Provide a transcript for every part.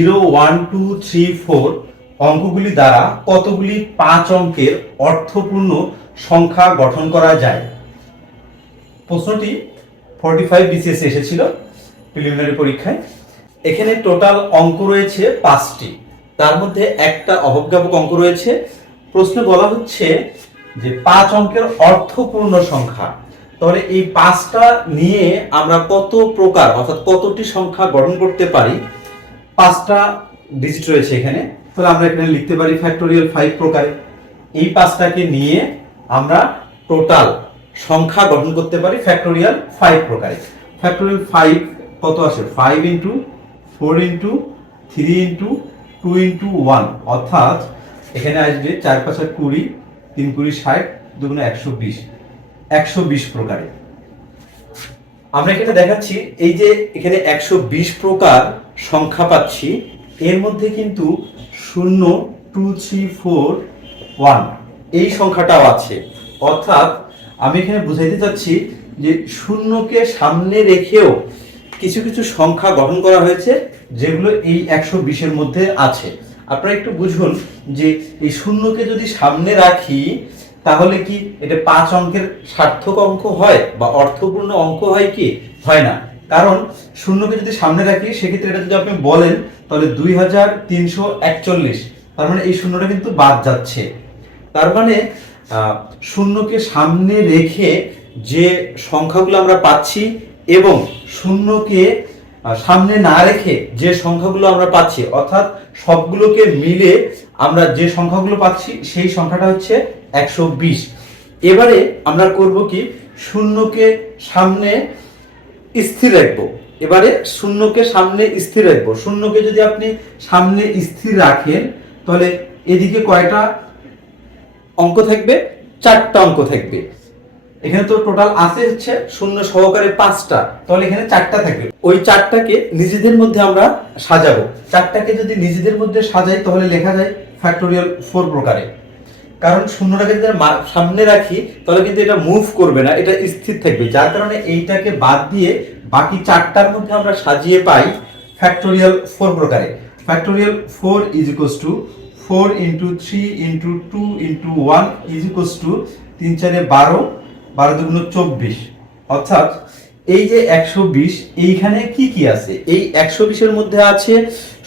Zero one two three four অঙ্কগুলি দ্বারা কতগুলি পাঁচ অঙ্কের অর্থপূর্ণ সংখ্যা গঠন করা যায়? প্রশ্নটি ফর্টি ফাইভ বিসিএস এসেছিল প্রিলিমিনারি পরীক্ষায়। এখানে টোটাল অঙ্ক রয়েছে পাঁচটি। তার মধ্যে একটা অবজ্ঞাপক অঙ্ক রয়েছে। প্রশ্নে বলা হচ্ছে যে পাঁচ অঙ্কের অর্থপূর্ণ সংখ্যা। তাহলে এই পাঁচটা নিয়ে আমরা কত প্রকার অর্থাৎ কতটি সংখ্যা গঠন করতে পারি পাঁচটা ডিজিট রয়েছে এখানে। তাহলে আমরা এখানে লিখতে পারি ফ্যাক্টোরিয়াল ফাইভ প্রকারে। এই পাঁচটাকে নিয়ে আমরা টোটাল সংখ্যা গঠন করতে পারি ফ্যাক্টোরিয়াল ফাইভ প্রকারে। ফ্যাক্টোরিয়াল ফাইভ কত আসে? Five into four into three into two into one অর্থাৎ এখানে আসবে চার পাঁচা কুড়ি, তিন কুড়ি ষাট, দুগুণে একশো বিশ। একশো বিশ প্রকারে। আমরা এখানে দেখাচ্ছি এই যে এখানে একশো বিশ প্রকার সংখ্যা পাচ্ছি। এর মধ্যে কিন্তু শূন্য টু থ্রি ফোর ওয়ান এই সংখ্যাটাও আছে। অর্থাৎ আমি এখানে বুঝাইতে চাচ্ছি যে শূন্যকে সামনে রেখেও কিছু কিছু সংখ্যা গঠন করা হয়েছে, যেগুলো এই একশো বিশের মধ্যে আছে। আপনারা একটু বুঝুন যে এই শূন্যকে যদি সামনে রাখি তাহলে কি এটা পাঁচ অঙ্কের সার্থক অঙ্ক হয় বা অর্থপূর্ণ অঙ্ক হয় কি? হয় না। কারণ শূন্যকে যদি সামনে রাখি, সেক্ষেত্রে এটা যদি আপনি বলেন, তাহলে দুই হাজার তিনশো একচল্লিশ। তার মানে এই শূন্যটা কিন্তু বাদ যাচ্ছে। তার মানে শূন্যকে সামনে রেখে যে সংখ্যাগুলো আমরা পাচ্ছি এবং শূন্যকে সামনে না রেখে যে সংখ্যাগুলো আমরা পাচ্ছি, অর্থাৎ সবগুলোকে মিলে আমরা যে সংখ্যাগুলো পাচ্ছি, সেই সংখ্যাটা হচ্ছে একশো বিশ। এবারে আমরা করব কি, শূন্যকে সামনে স্থির রাখব। এবারে শূন্যকে সামনে স্থির রাখব। শূন্যকে যদি আপনি সামনে স্থির রাখেন, তাহলে এদিকে কয়টা অঙ্ক থাকবে? চারটা অঙ্ক থাকবে। এখানে তো টোটাল আছে হচ্ছে শূন্য সহকারে পাঁচটা। তাহলে এখানে চারটা থাকবে। ওই চারটাকে নিজেদের মধ্যে আমরা সাজাবো। চারটাকে যদি নিজেদের মধ্যে সাজাই, তাহলে লেখা যায় ফ্যাক্টোরিয়াল ফোর প্রকারে। কারণ শূন্যটাকে যদি সামনে রাখি, তাহলে কিন্তু এটা মুভ করবে না, এটা স্থির থাকবে। যার কারণে এইটাকে বাদ দিয়ে বাকি চারটার মধ্যে আমরা সাজিয়ে পাই ফ্যাক্টোরিয়াল ফোর প্রকারে। Factorial four is equals to four into three into two into one is equals to তিন চারে বারো বারো দুগুণ চব্বিশ। অর্থাৎ এই যে একশো বিশ, এইখানে কি কি আছে? এই একশো বিশের মধ্যে আছে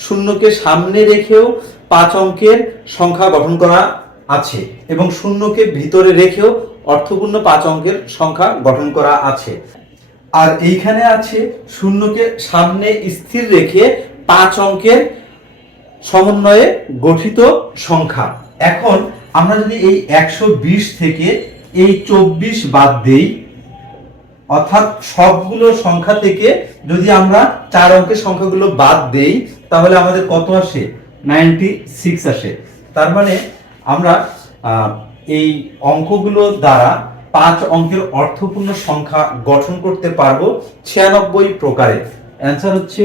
শূন্যকে সামনে রেখেও পাঁচ অঙ্কের সংখ্যা গঠন করা আছে এবং শূন্যকে ভিতরে রেখেও অর্থপূর্ণ পাঁচ অঙ্কের সংখ্যা গঠন করা আছে। আর এইখানে আছে শূন্যকে সামনে স্থির রেখে পাঁচ অঙ্কের সমন্বয়ে গঠিত সংখ্যা। এখন আমরা যদি এই একশো বিশ থেকে এই চব্বিশ বাদ দেই, অর্থাৎ সবগুলো সংখ্যা থেকে যদি আমরা চার অঙ্কের সংখ্যাগুলো বাদ দেই, তাহলে আমাদের কত আসে? নাইনটি সিক্স আসে। তার মানে আমরা এই অঙ্কগুলো দ্বারা পাঁচ অঙ্কের অর্থপূর্ণ সংখ্যা গঠন করতে পারব ছিয়ানব্বই প্রকারে। অ্যান্সার হচ্ছে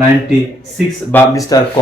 নাইনটি সিক্স বা মিস্টার ক